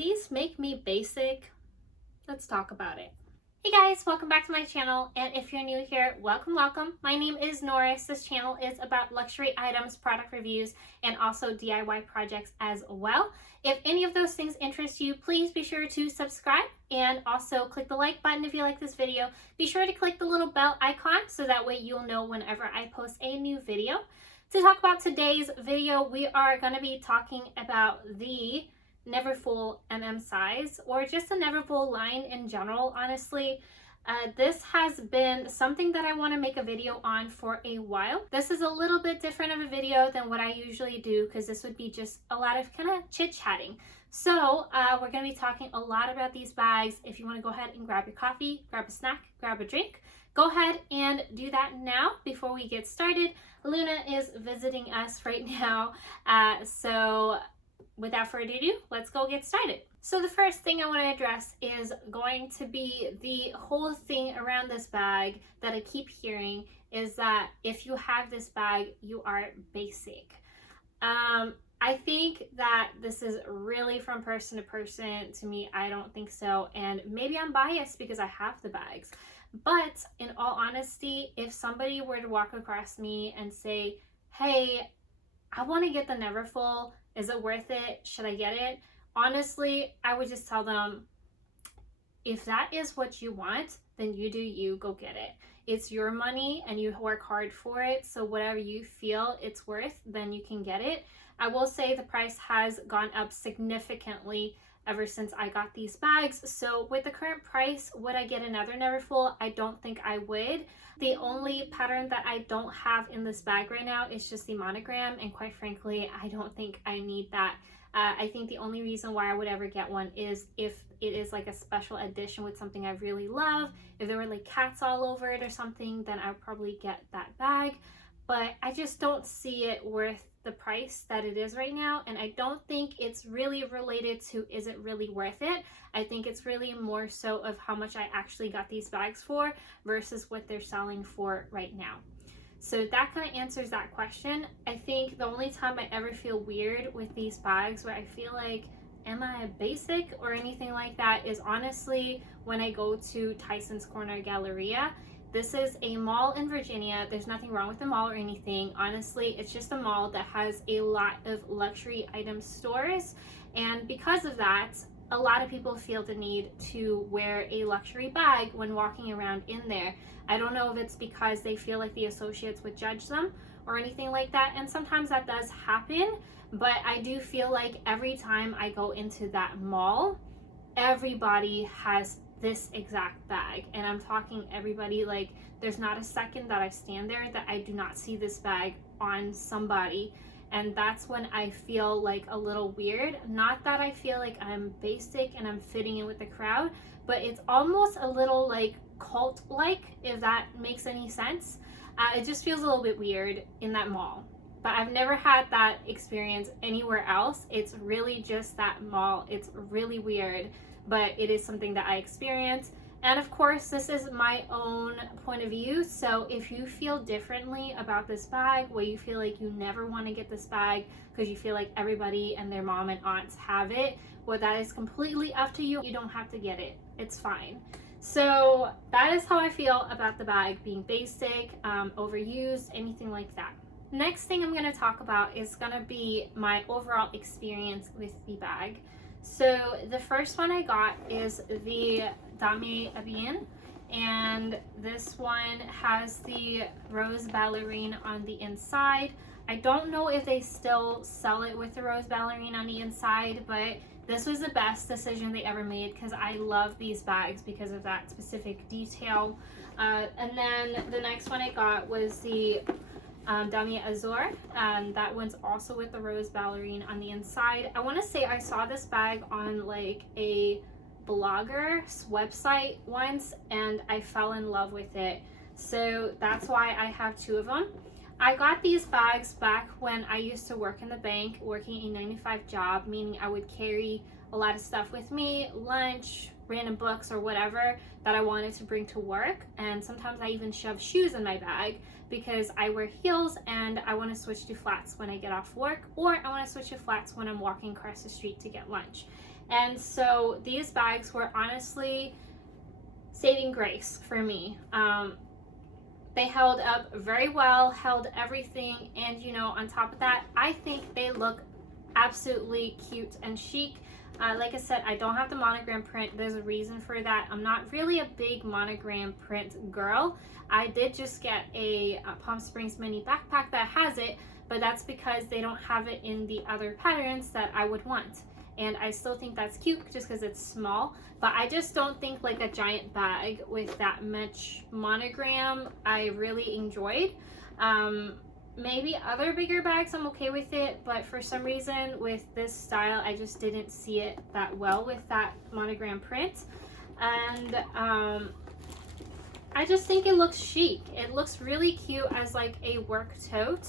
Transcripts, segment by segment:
these make me basic? Let's talk about it. Hey guys, welcome back to my channel, and if you're new here, welcome. My name is Norris. This channel is about luxury items, product reviews, and also DIY projects as well. If any of those things interest you, please be sure to subscribe and also click the like button if you like this video. Be sure to click the little bell icon so that way you'll know whenever I post a new video. To talk about today's video, we are going to be talking about the Neverfull size, or just the Neverfull line in general. Honestly, this has been something that I want to make a video on for a while. This is a little bit different of a video than what I usually do because this would be just a lot of kind of chit-chatting. So we're going to be talking a lot about these bags. If you want to go ahead and grab your coffee, grab a snack, grab a drink, go ahead and do that now before we get started. Luna is visiting us right now, so without further ado, let's go get started. So the first thing I want to address is going to be the whole thing around this bag that I keep hearing is that if you have this bag, you are basic. I think that this is really from person to person. To me, I don't think so. And maybe I'm biased because I have the bags. But in all honesty, if somebody were to walk across me and say, hey, I want to get the Neverfull, is it worth it? Should I get it? Honestly, I would just tell them, if that is what you want, then you do you, go get it. It's your money and you work hard for it. So whatever you feel it's worth, then you can get it. I will say the price has gone up significantly ever since I got these bags. So with the current price, would I get another Neverfull? I don't think I would. The only pattern that I don't have in this bag right now is just the monogram, and quite frankly, I don't think I need that. I think the only reason why I would ever get one is if it is like a special edition with something I really love. If there were like cats all over it or something, then I would probably get that bag. But I just don't see it worth the price that it is right now, and I don't think it's really related to is it really worth it. I think it's really more so of how much I actually got these bags for versus what they're selling for right now. So that kind of answers that question. I think the only time I ever feel weird with these bags where I feel like, am I basic or anything like that, is honestly when I go to Tyson's Corner Galleria. This is a mall in Virginia. There's nothing wrong with the mall or anything. Honestly, it's just a mall that has a lot of luxury item stores. And because of that, a lot of people feel the need to wear a luxury bag when walking around in there. I don't know if it's because they feel like the associates would judge them or anything like that. And sometimes that does happen. But I do feel like every time I go into that mall, everybody has this exact bag, and I'm talking everybody. Like, there's not a second that I stand there that I do not see this bag on somebody, and that's when I feel like a little weird. Not that I feel like I'm basic and I'm fitting in with the crowd, but it's almost a little like cult-like, if that makes any sense. It just feels a little bit weird in that mall, but I've never had that experience anywhere else. It's really just that mall. It's really weird, but it is something that I experience. And of course, this is my own point of view. So if you feel differently about this bag, where you feel like you never want to get this bag because you feel like everybody and their mom and aunts have it, well, that is completely up to you. You don't have to get it. It's fine. So that is how I feel about the bag being basic, overused, anything like that. Next thing I'm going to talk about is going to be my overall experience with the bag. So the first one I got is the Dame Abien, and this one has the rose ballerine on the inside. I don't know if they still sell it with the rose ballerine on the inside, but this was the best decision they ever made because I love these bags because of that specific detail. And then the next one I got was the Dame Azur, and that one's also with the rose ballerine on the inside. I want to say I saw this bag on like a blogger's website once and I fell in love with it, so that's why I have two of them. I got these bags back when I used to work in the bank, working a 9-to-5 job, meaning I would carry a lot of stuff with me, lunch, random books, or whatever that I wanted to bring to work. And sometimes I even shove shoes in my bag because I wear heels and I want to switch to flats when I get off work, or I want to switch to flats when I'm walking across the street to get lunch. And so these bags were honestly saving grace for me. They held up very well, held everything, and you know, on top of that, I think they look absolutely cute and chic. Like I said, I don't have the monogram print. There's a reason for that. I'm not really a big monogram print girl. I did just get a Palm Springs mini backpack that has it, but that's because they don't have it in the other patterns that I would want. And I still think that's cute just because it's small, but I just don't think like a giant bag with that much monogram I really enjoyed. Maybe other bigger bags I'm okay with it, but for some reason with this style I just didn't see it that well with that monogram print. And I just think it looks chic. It looks really cute as like a work tote,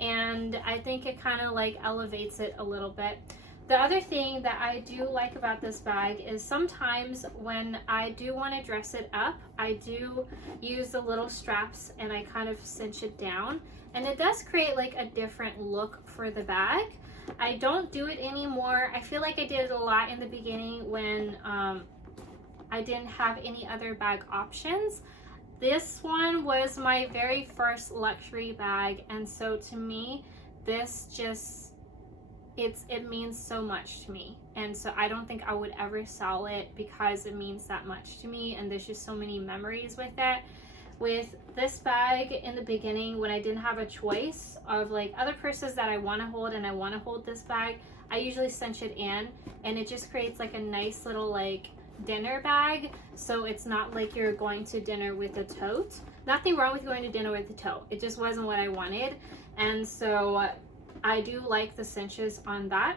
and I think it kind of like elevates it a little bit. The other thing that I do like about this bag is sometimes when I do want to dress it up, I do use the little straps and I kind of cinch it down, and it does create like a different look for the bag. I don't do it anymore. I feel like I did it a lot in the beginning when I didn't have any other bag options. This one was my very first luxury bag, and so to me this just it means so much to me, and so I don't think I would ever sell it because it means that much to me, and there's just so many memories with it. With this bag in the beginning, when I didn't have a choice of like other purses that I want to hold and I want to hold this bag, I usually cinch it in, and it just creates like a nice little like dinner bag, so it's not like you're going to dinner with a tote. Nothing wrong with going to dinner with a tote, it just wasn't what I wanted, and so I do like the cinches on that.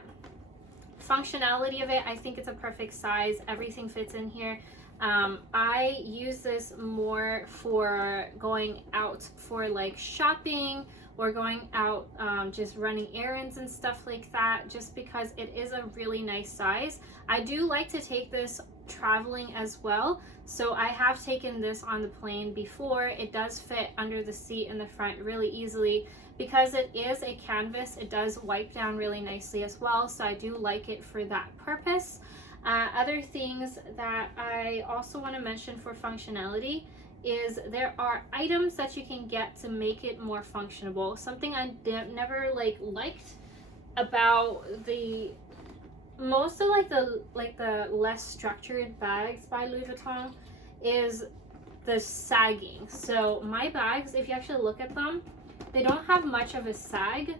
Functionality of it, I think it's a perfect size. Everything fits in here. I use this more for going out for like shopping or going out just running errands and stuff like that, just because it is a really nice size. I do like to take this traveling as well, so I have taken this on the plane before. It does fit under the seat in the front really easily. Because it is a canvas, it does wipe down really nicely as well, so I do like it for that purpose. Other things that I also want to mention for functionality is there are items that you can get to make it more functionable. Something I never liked about most of the less structured bags by Louis Vuitton is the sagging. So my bags, if you actually look at them, they don't have much of a sag,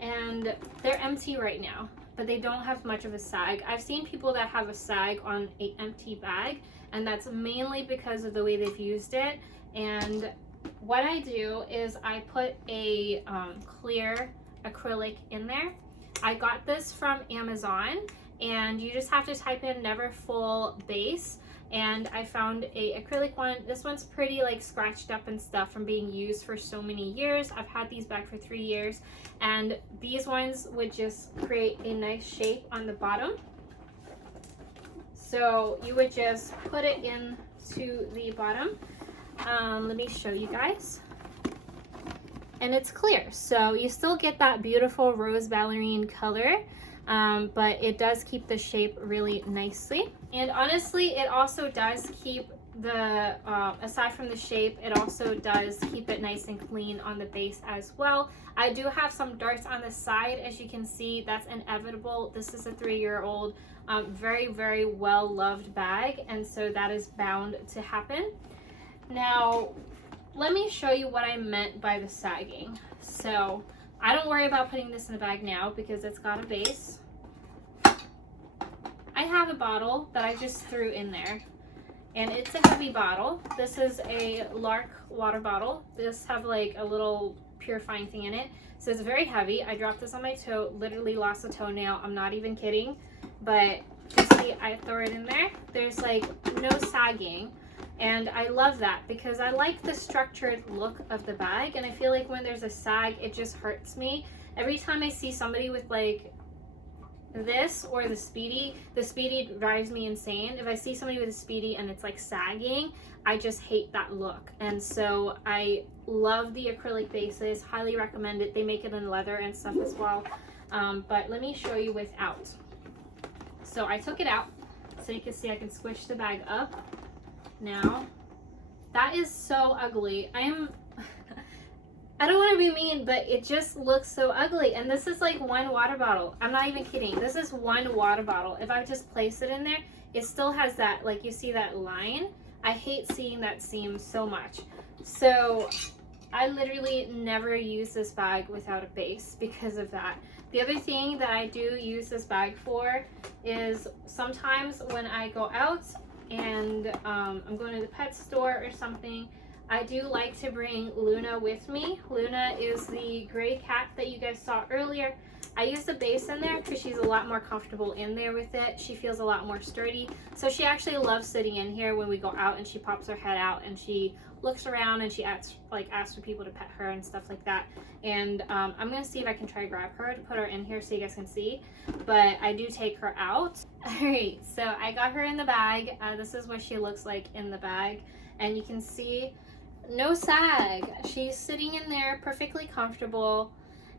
and they're empty right now, but they don't have much of a sag. I've seen people that have a sag on an empty bag, and that's mainly because of the way they've used it. And what I do is I put a clear acrylic in there. I got this from Amazon, and you just have to type in Neverfull base, and I found a acrylic one. This one's pretty like scratched up and stuff from being used for so many years. I've had these back for 3 years, and these ones would just create a nice shape on the bottom. So you would just put it into the bottom. Let me show you guys. And it's clear, so you still get that beautiful rose ballerine color, but it does keep the shape really nicely. And honestly, it also does keep the aside from the shape, it also does keep it nice and clean on the base as well. I do have some darts on the side, as you can see. That's inevitable. This is a 3-year-old very, very well loved bag, and so that is bound to happen. Now let me show you what I meant by the sagging. So I don't worry about putting this in the bag now because it's got a base. I have a bottle that I just threw in there, and it's a heavy bottle. This is a Lark water bottle. This have like a little purifying thing in it, so it's very heavy. I dropped this on my toe, literally lost a toenail. I'm not even kidding, but you see I throw it in there. There's like no sagging, and I love that because I like the structured look of the bag, and I feel like when there's a sag, it just hurts me. Every time I see somebody with like this or the Speedy drives me insane. If I see somebody with a Speedy and it's like sagging, I just hate that look. And so I love the acrylic bases, highly recommend it. They make it in leather and stuff as well, but let me show you without. So I took it out so you can see I can squish the bag up now. That is so ugly. I don't want to be mean, but it just looks so ugly. And this is like one water bottle. I'm not even kidding. This is one water bottle. If I just place it in there, it still has that, like you see that line. I hate seeing that seam so much. So I literally never use this bag without a base because of that. The other thing that I do use this bag for is sometimes when I go out and I'm going to the pet store or something, I do like to bring Luna with me. Luna is the gray cat that you guys saw earlier. I use the base in there because she's a lot more comfortable in there with it. She feels a lot more sturdy. So she actually loves sitting in here when we go out, and she pops her head out and she looks around and she asks for people to pet her and stuff like that. And I'm gonna see if I can try to grab her to put her in here so you guys can see. But I do take her out. Alright, so I got her in the bag. This is what she looks like in the bag. And you can see no sag. She's sitting in there perfectly comfortable,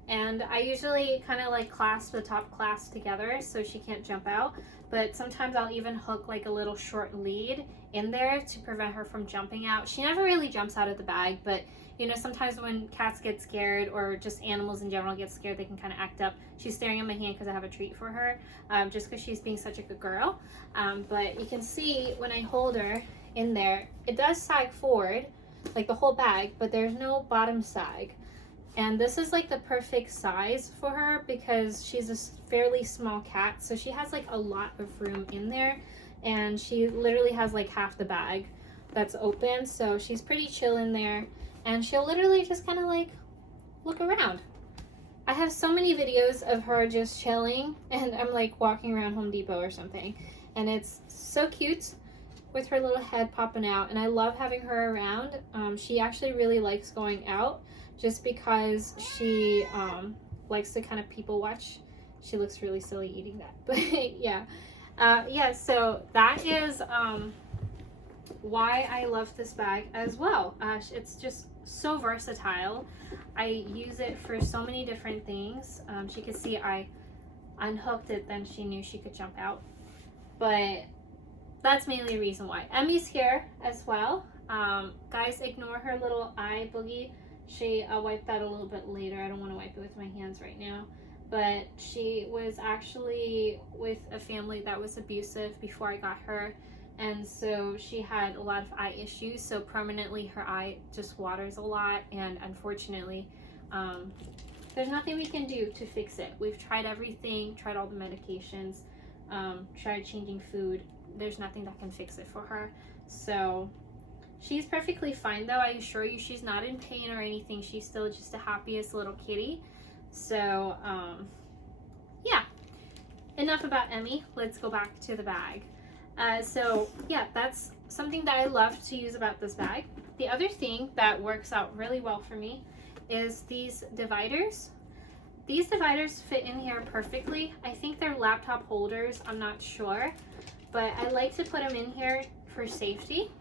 and I usually kind of like clasp the top clasp together so she can't jump out, but sometimes I'll even hook like a little short lead in there to prevent her from jumping out. She never really jumps out of the bag, but you know, sometimes when cats get scared or just animals in general get scared, they can kind of act up. She's staring at my hand because I have a treat for her, just because she's being such a good girl. But you can see when I hold her in there, it does sag forward, like the whole bag, but there's no bottom sag. And this is like the perfect size for her because she's a fairly small cat, so she has like a lot of room in there, and she literally has like half the bag that's open, so she's pretty chill in there, and she'll literally just kind of like look around. I have so many videos of her just chilling, and I'm like walking around Home Depot or something, and it's so cute with her little head popping out, and I love having her around. She actually really likes going out just because she likes to kind of people watch. She looks really silly eating that, but yeah. Yeah, so that is why I love this bag as well. It's just so versatile. I use it for so many different things. She could see I unhooked it, then she knew she could jump out, but that's mainly the reason why. Emmy's here as well. Guys, ignore her little eye boogie. She wiped that a little bit later. I don't want to wipe it with my hands right now. But she was actually with a family that was abusive before I got her. And so she had a lot of eye issues. So permanently her eye just waters a lot. And unfortunately, there's nothing we can do to fix it. We've tried everything, tried all the medications, tried changing food. There's nothing that can fix it for her. So she's perfectly fine though. I assure you, she's not in pain or anything. She's still just the happiest little kitty. So yeah, enough about Emmy. Let's go back to the bag. So yeah, that's something that I love to use about this bag. The other thing that works out really well for me is these dividers. These dividers fit in here perfectly. I think they're laptop holders, I'm not sure, but I like to put them in here for safety.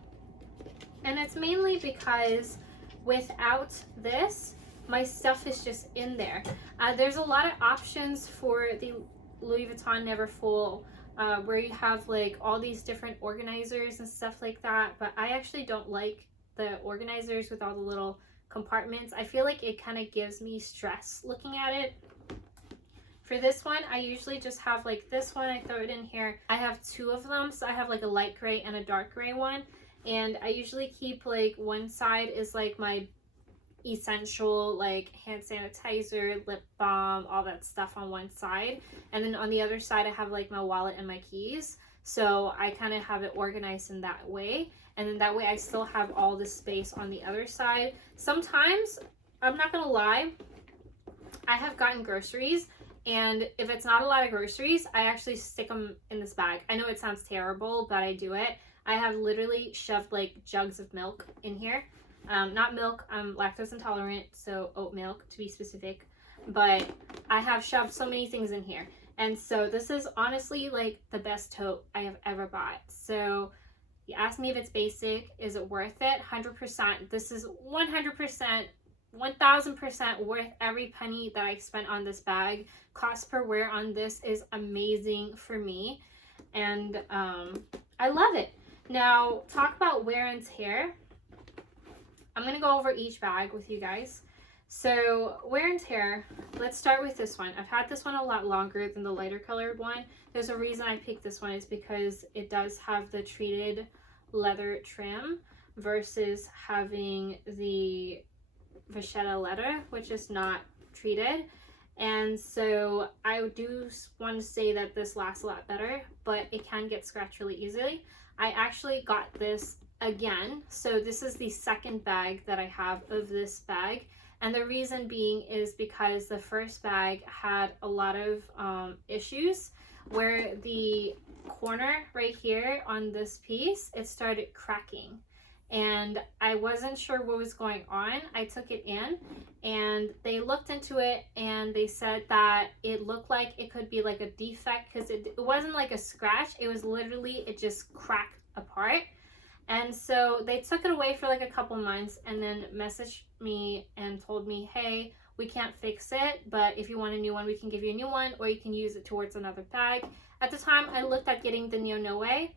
And it's mainly because without this, my stuff is just in there. There's a lot of options for the Louis Vuitton Neverfull, where you have like all these different organizers and stuff like that, but I actually don't like the organizers with all the little compartments. I feel like it kind of gives me stress looking at it. For this one, I usually just have like this one, I throw it in here. I have two of them, so I have like a light gray and a dark gray one, and I usually keep like one side is like my essential like hand sanitizer, lip balm, all that stuff on one side, and then on the other side I have like my wallet and my keys. So I kind of have it organized in that way, and then that way I still have all the space on the other side. Sometimes, I'm not gonna lie, I have gotten groceries, and if it's not a lot of groceries, I actually stick them in this bag. I know it sounds terrible, but I do it. I have literally shoved like jugs of milk in here. Not milk, I'm lactose intolerant, so oat milk to be specific. But I have shoved so many things in here. And so this is honestly like the best tote I have ever bought. So you asked me if it's basic, is it worth it? 100%. This is 100%, 1000% worth every penny that I spent on this bag. Cost per wear on this is amazing for me. and I love it. Now, talk about wear and tear. I'm going to go over each bag with you guys. So, wear and tear, let's start with this one. I've had this one a lot longer than the lighter colored one. There's a reason I picked this one, is because it does have the treated leather trim versus having the vachetta leather, which is not treated. And so I do want to say that this lasts a lot better, but it can get scratched really easily. I actually got this again. So this is the second bag that I have of this bag. And the reason being is because the first bag had a lot of issues where the corner right here on this piece, it started cracking. And I wasn't sure what was going on. I took it in and they looked into it and they said that it looked like it could be like a defect, because it wasn't like a scratch. It was literally, it just cracked apart. And so they took it away for like a couple months and then messaged me and told me, hey, we can't fix it, but if you want a new one, we can give you a new one, or you can use it towards another bag. At the time, I looked at getting the Neo Noe,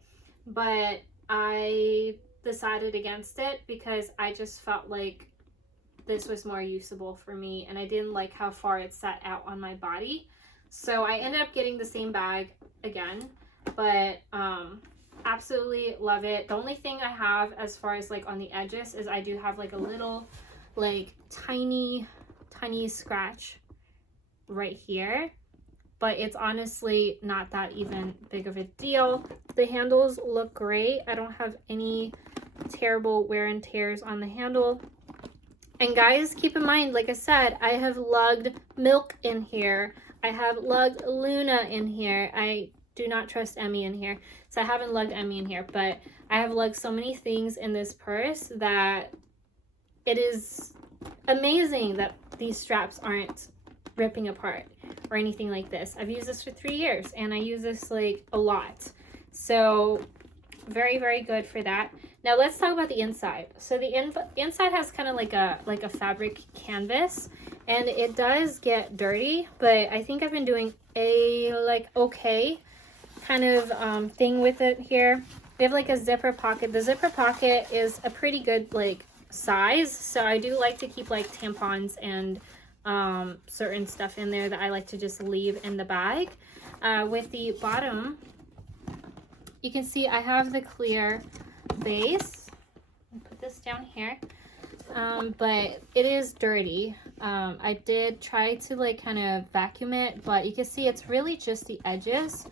but I decided against it because I just felt like this was more usable for me, and I didn't like how far it sat out on my body. So I ended up getting the same bag again, but absolutely love it. The only thing I have as far as like on the edges is I do have like a little like tiny scratch right here, but it's honestly not that even big of a deal. The handles look great. I don't have any terrible wear and tears on the handle. And guys, keep in mind, like I said, I have lugged Milk in here. I have lugged Luna in here. I do not trust Emmy in here, so I haven't lugged Emmy in here, but I have lugged so many things in this purse that it is amazing that these straps aren't ripping apart or anything like this. I've used this for 3 years and I use this like a lot. So very, very good for that. Now let's talk about the inside. So the inside has kind of like a fabric canvas, and it does get dirty, but I think I've been doing a like okay kind of thing with it here. We have like a zipper pocket. The zipper pocket is a pretty good like size, so I do like to keep like tampons and certain stuff in there that I like to just leave in the bag. With the bottom, you can see I have the clear base. I'll put this down here, but it is dirty. I did try to like kind of vacuum it, but you can see it's really just the edges,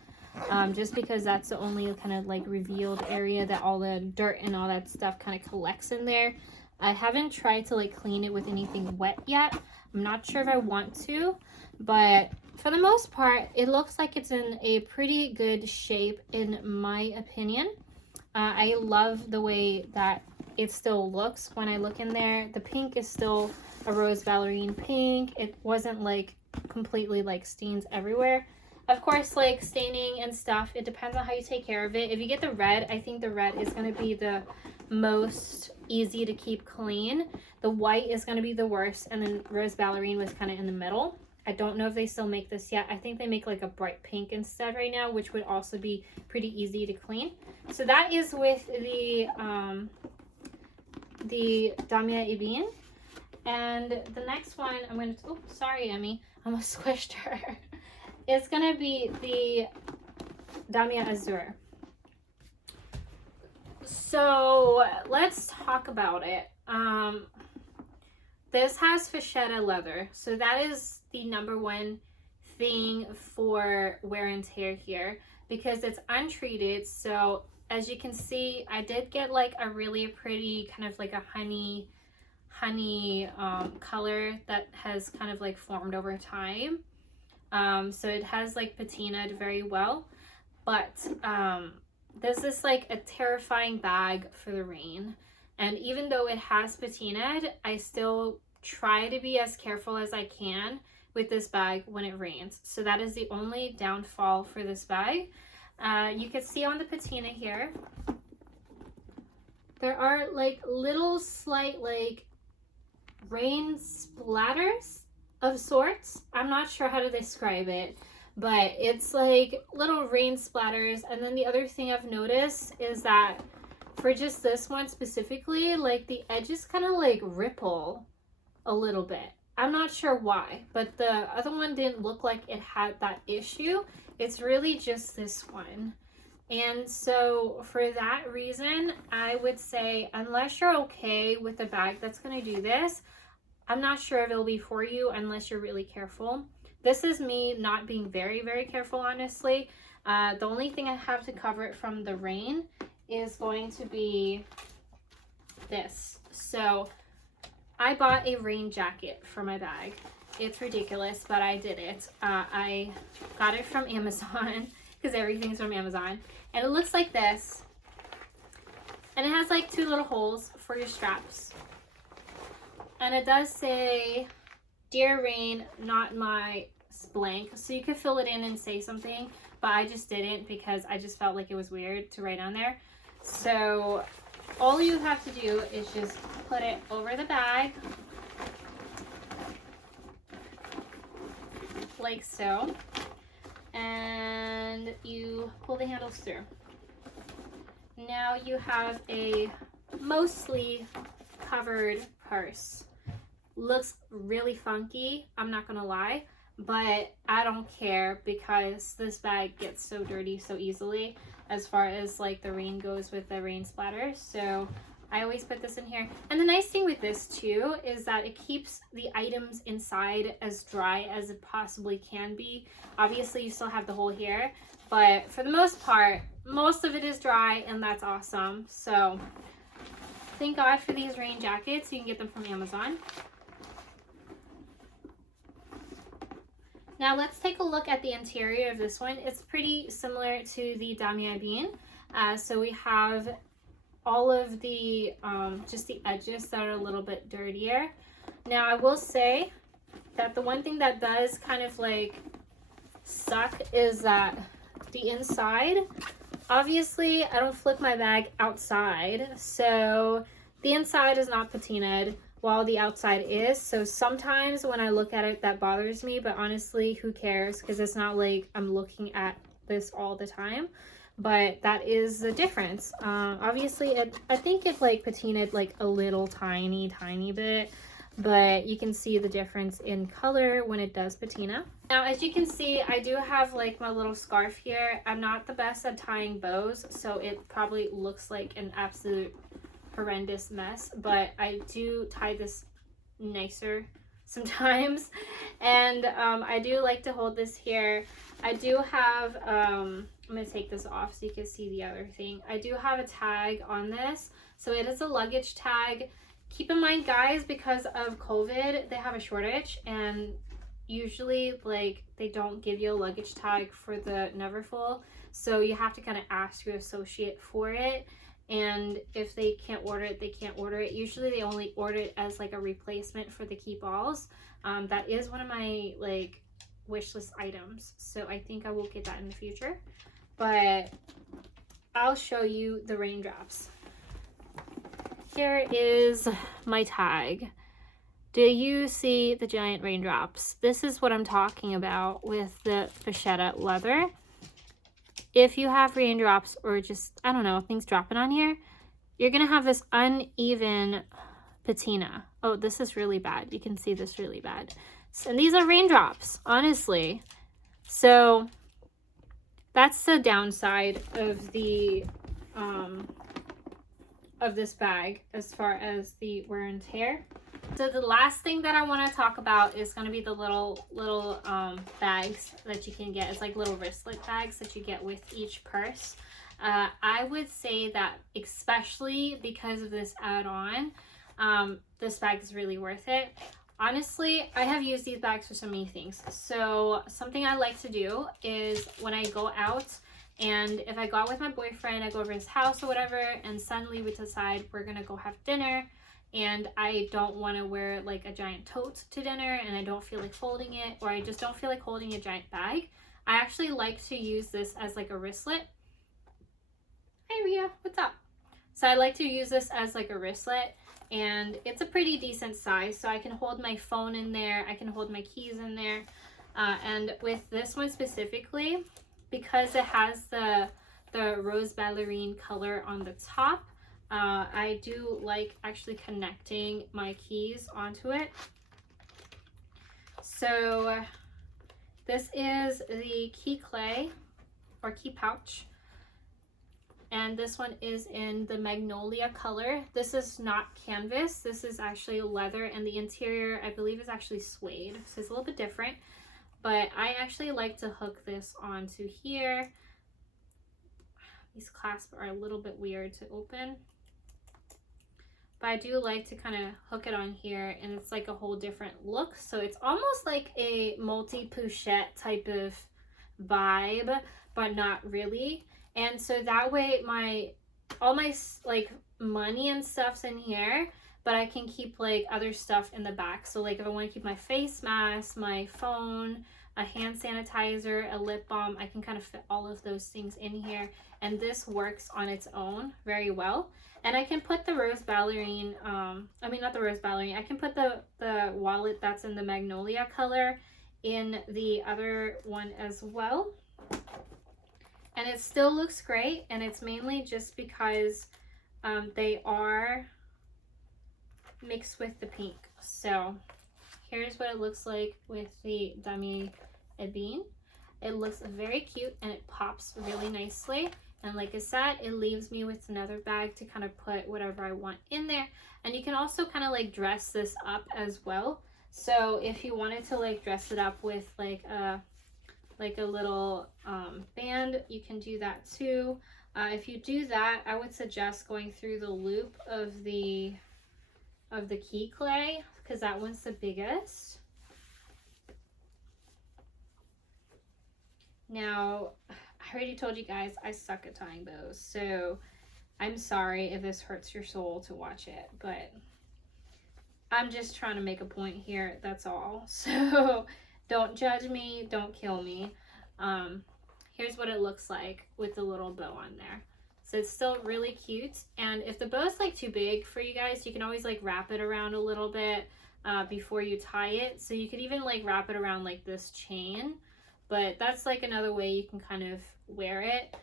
just because that's the only kind of like revealed area that all the dirt and all that stuff kind of collects in there. I haven't tried to like clean it with anything wet yet. I'm not sure if I want to, but for the most part, it looks like it's in a pretty good shape in my opinion. I love the way that it still looks when I look in there. The pink is still a rose ballerine pink. It wasn't like completely like stains everywhere. Of course, like staining and stuff, it depends on how you take care of it. If you get the red, I think the red is going to be the most easy to keep clean. The white is going to be the worst, and then rose ballerine was kind of in the middle. I don't know if they still make this yet. I think they make like a bright pink instead right now, which would also be pretty easy to clean. So that is with the Damia Ebene. And the next one, I'm going to, oh, sorry, Emmy, I almost squished her. It's going to be the Damia Azur. So let's talk about it. This has vachetta leather, so that is the #1 thing for wear and tear here, because it's untreated. So as you can see, I did get like a really pretty kind of like a honey color that has kind of like formed over time. So it has like patinaed very well, but this is like a terrifying bag for the rain. And even though it has patinaed, I still try to be as careful as I can with this bag when it rains. So that is the only downfall for this bag. You can see on the patina here, there are like little slight like rain splatters of sorts. I'm not sure how to describe it, but it's like little rain splatters. And then the other thing I've noticed is that for just this one specifically, like the edges kind of like ripple a little bit. I'm not sure why, but the other one didn't look like it had that issue. It's really just this one. And so for that reason, I would say unless you're okay with a bag that's going to do this, I'm not sure if it'll be for you unless you're really careful. This is me not being very, very careful, honestly. The only thing I have to cover it from the rain is going to be this. So I bought a rain jacket for my bag. It's ridiculous, but I did it. I got it from Amazon because everything's from Amazon. And it looks like this. And it has like 2 little holes for your straps. And it does say, "Dear Rain, not my blank." So you could fill it in and say something, but I just didn't because I just felt like it was weird to write on there. So all you have to do is just put it over the bag, like so, and you pull the handles through. Now you have a mostly covered purse. Looks really funky, I'm not gonna lie, but I don't care because this bag gets so dirty so easily as far as like the rain goes with the rain splatters. So I always put this in here. And the nice thing with this too is that it keeps the items inside as dry as it possibly can be. Obviously you still have the hole here, but for the most part, most of it is dry, and that's awesome. So thank God for these rain jackets. You can get them from Amazon. Now let's take a look at the interior of this one. It's pretty similar to the Damier Bean. So we have all of the, just the edges that are a little bit dirtier. Now I will say that the one thing that does kind of like suck is that the inside, obviously I don't flip my bag outside. So the inside is not patinaed while the outside is. So sometimes when I look at it, that bothers me, but honestly, who cares? Because it's not like I'm looking at this all the time. But that is the difference. Obviously, I think it like patinaed like a little tiny bit, but you can see the difference in color when it does patina. Now, as you can see, I do have like my little scarf here. I'm not the best at tying bows, so it probably looks like an absolute horrendous mess, but I do tie this nicer sometimes. And I do like to hold this here. I do have I'm gonna take this off so you can see the other thing. I do have a tag on this, so it is a luggage tag. Keep in mind, guys, because of COVID, they have a shortage, and usually like they don't give you a luggage tag for the Neverfull, so you have to kind of ask your associate for it. And if they can't order it, they can't order it. Usually they only order it as like a replacement for the key balls. That is one of my like wish list items, so I think I will get that in the future. But I'll show you the raindrops. Here is my tag. Do you see the giant raindrops? This is what I'm talking about with the vachetta leather. If you have raindrops or just, I don't know, things dropping on here, you're gonna have this uneven patina. Oh, this is really bad. You can see this really bad. And these are raindrops, honestly. So that's the downside of the of this bag as far as the wear and tear. So the last thing that I want to talk about is going to be the little bags that you can get. It's like little wristlet bags that you get with each purse. I would say that especially because of this add-on, this bag is really worth it. Honestly, I have used these bags for so many things. So something I like to do is when I go out, and if I go out with my boyfriend, I go over his house or whatever, and suddenly we decide we're gonna go have dinner, and I don't want to wear like a giant tote to dinner, and I don't feel like folding it, or I just don't feel like holding a giant bag, I actually like to use this as like a wristlet. Hi Rhea, what's up? So I like to use this as like a wristlet, and it's a pretty decent size, so I can hold my phone in there, I can hold my keys in there. And with this one specifically, because it has the rose ballerine color on the top, I do like actually connecting my keys onto it. So this is the key clay or key pouch, and this one is in the magnolia color. This is not canvas, this is actually leather, and the interior I believe is actually suede, so it's a little bit different. But I actually like to hook this onto here. These clasps are a little bit weird to open, but I do like to kind of hook it on here, and it's like a whole different look. So it's almost like a multi-pochette type of vibe, but not really. And so that way all my like money and stuff's in here, but I can keep like other stuff in the back. So like if I want to keep my face mask, my phone, a hand sanitizer, a lip balm, I can kind of fit all of those things in here. And this works on its own very well. And I can put the rose ballerine, I mean not the rose ballerine, I can put the wallet that's in the magnolia color in the other one as well. And it still looks great, and it's mainly just because they are mixed with the pink. So here's what it looks like with the Damier Ebene. It looks very cute and it pops really nicely. And like I said, it leaves me with another bag to kind of put whatever I want in there. And you can also kind of like dress this up as well. So if you wanted to like dress it up with like a little band, you can do that too. If you do that, I would suggest going through the loop of the key clay, because that one's the biggest. Now, I already told you guys I suck at tying bows, so I'm sorry if this hurts your soul to watch it, but I'm just trying to make a point here, that's all. So don't judge me, don't kill me. Here's what it looks like with the little bow on there. So it's still really cute, and if the bow's like too big for you guys, you can always like wrap it around a little bit before you tie it. So you could even like wrap it around like this chain, but that's like another way you can kind of wear it.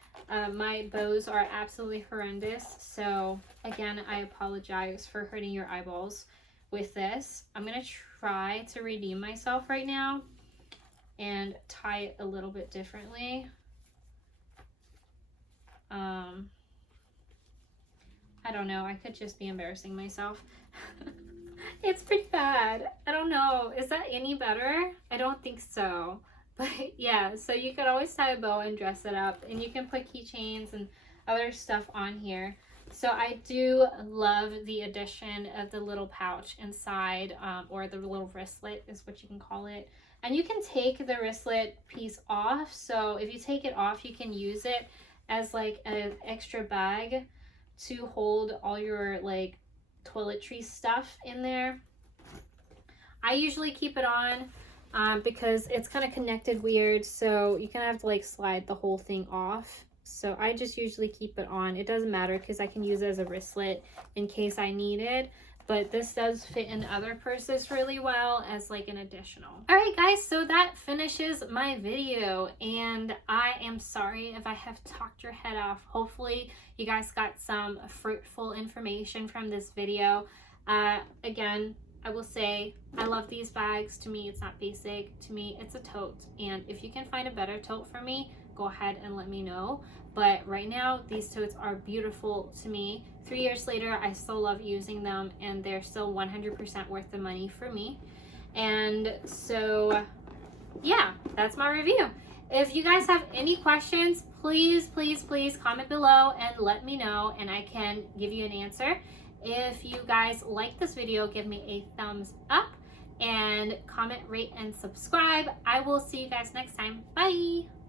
My bows are absolutely horrendous, so again, I apologize for hurting your eyeballs with this. I'm gonna try to redeem myself right now and tie it a little bit differently. I don't know, I could just be embarrassing myself. It's pretty bad. I don't know, is that any better? I don't think so. But yeah, so you could always tie a bow and dress it up, and you can put keychains and other stuff on here. So I do love the addition of the little pouch inside, or the little wristlet is what you can call it. And you can take the wristlet piece off. So if you take it off, you can use it as like an extra bag to hold all your like toiletry stuff in there. I usually keep it on because it's kind of connected weird, so you kind of have to like slide the whole thing off. So I just usually keep it on. It doesn't matter because I can use it as a wristlet in case I need it. But this does fit in other purses really well as like an additional. All right guys, so that finishes my video, and I am sorry if I have talked your head off. Hopefully you guys got some fruitful information from this video. Again, I will say I love these bags. To me, it's not basic. To me, it's a tote. And if you can find a better tote for me, go ahead and let me know. But right now, these totes are beautiful to me. 3 years later, I still love using them, and they're still 100% worth the money for me. And so, yeah, that's my review. If you guys have any questions, please, please, please comment below and let me know, and I can give you an answer. If you guys like this video, give me a thumbs up and comment, rate, and subscribe. I will see you guys next time. Bye!